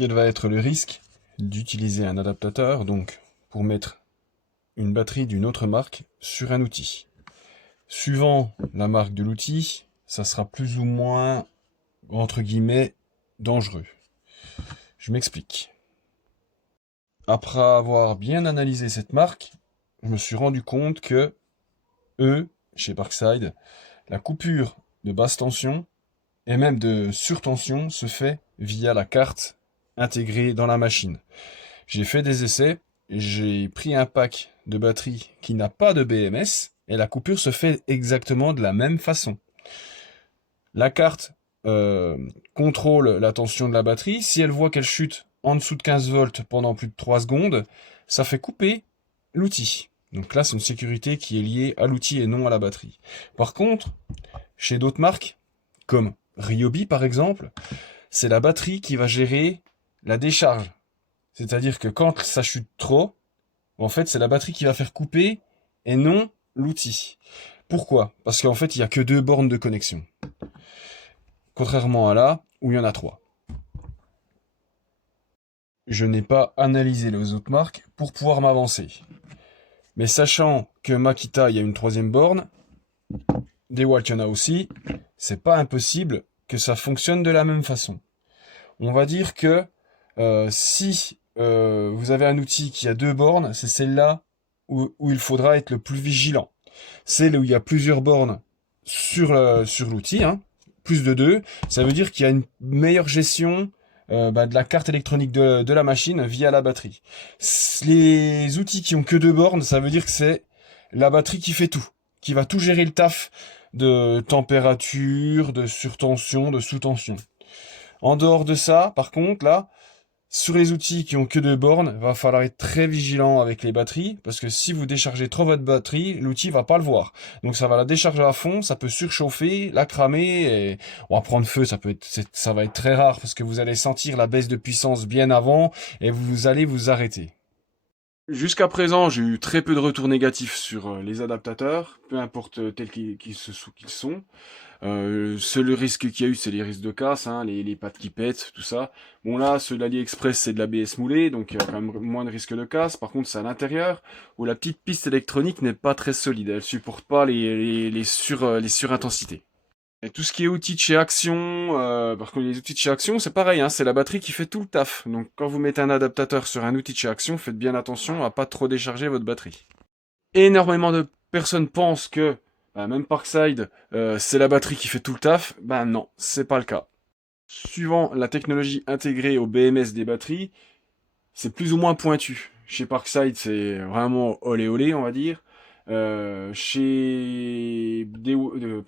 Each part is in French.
quel va être le risque d'utiliser un adaptateur, donc pour mettre une batterie d'une autre marque sur un outil. Suivant la marque de l'outil, ça sera plus ou moins, entre guillemets, dangereux. Je m'explique. Après avoir bien analysé cette marque, je me suis rendu compte que chez Parkside, la coupure de basse tension et même de surtension se fait via la carte intégrée dans la machine. J'ai fait des essais, j'ai pris un pack de batterie qui n'a pas de BMS et la coupure se fait exactement de la même façon. La carte contrôle la tension de la batterie. Si elle voit qu'elle chute en dessous de 15 volts pendant plus de 3 secondes, ça fait couper l'outil. Donc là, c'est une sécurité qui est liée à l'outil et non à la batterie. Par contre, chez d'autres marques, comme Ryobi par exemple, c'est la batterie qui va gérer la décharge. C'est-à-dire que quand ça chute trop, en fait, c'est la batterie qui va faire couper et non l'outil. Pourquoi? Parce qu'en fait, il n'y a que 2 bornes de connexion. Contrairement à là, où il y en a 3. Je n'ai pas analysé les autres marques pour pouvoir m'avancer. Mais sachant que Makita, il y a une 3e borne, DeWalt, il y en a aussi, c'est pas impossible que ça fonctionne de la même façon. On va dire que si vous avez un outil qui a 2 bornes, c'est celle-là où il faudra être le plus vigilant. Celle où il y a plusieurs bornes sur l'outil, hein, plus de 2, ça veut dire qu'il y a une meilleure gestion de la carte électronique de la machine via la batterie. Les outils qui ont que 2 bornes, ça veut dire que c'est la batterie qui fait tout, qui va tout gérer le taf de température, de surtension, de sous-tension. En dehors de ça, par contre, là, sur les outils qui ont que 2 bornes, va falloir être très vigilant avec les batteries, parce que si vous déchargez trop votre batterie, l'outil va pas le voir. Donc ça va la décharger à fond, ça peut surchauffer, la cramer, et on va prendre feu, ça va être très rare, parce que vous allez sentir la baisse de puissance bien avant, et vous allez vous arrêter. Jusqu'à présent, j'ai eu très peu de retours négatifs sur les adaptateurs, peu importe tels qu'ils sont. Seul risque qu'il y a eu, c'est les risques de casse, hein, les pattes qui pètent, tout ça. Bon là, ceux d'AliExpress, c'est de l'ABS moulé, donc il y a quand même moins de risque de casse. Par contre, c'est à l'intérieur, où la petite piste électronique n'est pas très solide. Elle supporte pas les surintensités. Et tout ce qui est outils de chez Action, parce que les outils de chez Action, c'est pareil, hein, c'est la batterie qui fait tout le taf. Donc quand vous mettez un adaptateur sur un outil de chez Action, faites bien attention à pas trop décharger votre batterie. Énormément de personnes pensent que même Parkside, c'est la batterie qui fait tout le taf. Ben non, c'est pas le cas. Suivant la technologie intégrée au BMS des batteries, c'est plus ou moins pointu. Chez Parkside, c'est vraiment olé olé, on va dire. Pas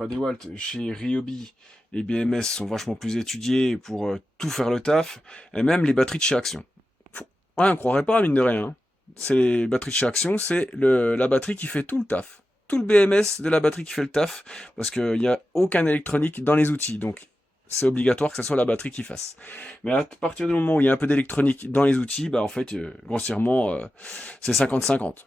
DeWalt, chez Ryobi, les BMS sont vachement plus étudiés pour tout faire le taf. Et même les batteries de chez Action. Ouais, on croirait pas, mine de rien, hein. C'est les batteries de chez Action, c'est la batterie qui fait tout le taf. Tout le BMS de la batterie qui fait le taf, parce qu'il n'y a aucun électronique dans les outils, donc c'est obligatoire que ce soit la batterie qui fasse. Mais à partir du moment où il y a un peu d'électronique dans les outils, bah en fait, grossièrement, c'est 50-50.